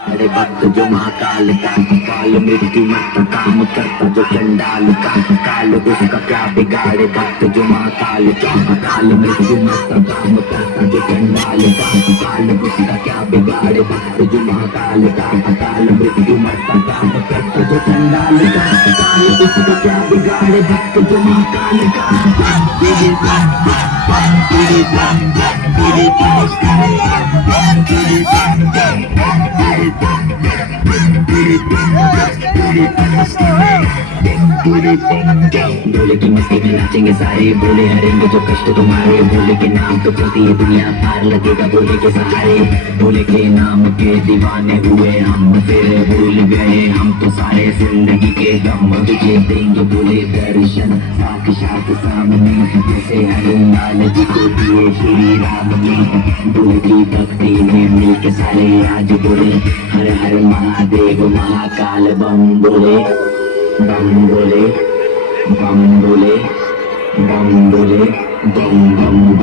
अरे भक्त जो महाकाल का, काल मृत्यु मत काम करता जो चंडाल का, काल उसका क्या बिगाड़े। भक्त जो महाकाल का, काल मृत्यु मत काम करता जो चंडाल का, काल उसका क्या बिगाड़े। भक्त जो महाकाल का, काल मृत्यु मत काम करता जो चंडाल का, काल उसका क्या बिगाड़े। भक्त जो महाकाल का। भोले की मस्ती में नाचेंगे सारे, भोले हरेंगे जो कष्ट तुम्हारे। भोले के नाम तो चलती है दुनिया, पार लगेगा भोले के सहारे। भोले के नाम के दीवाने हुए हम, फिर भूल गए हम तो सारे जिंदगी के गम। तुझे देंगे भोले दर्शन साक्षात सामने, जैसे हनुमान जी को दिए श्री राम ने। भोले की भक्ति में मिलके सारे आज बोले, हर हर महादेव महाकाल बम बोले, बम बोले, बम बोले, बम बोले, बम बम।